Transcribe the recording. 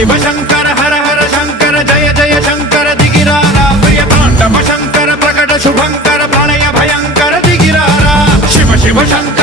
शिव शंकर हर हर शंकर जय जय शंकर दिगिरारा प्रिय तांडव शंकर प्रकट शुभंकर प्रलय भयंकर दिगिरारा शिव शिव शंकर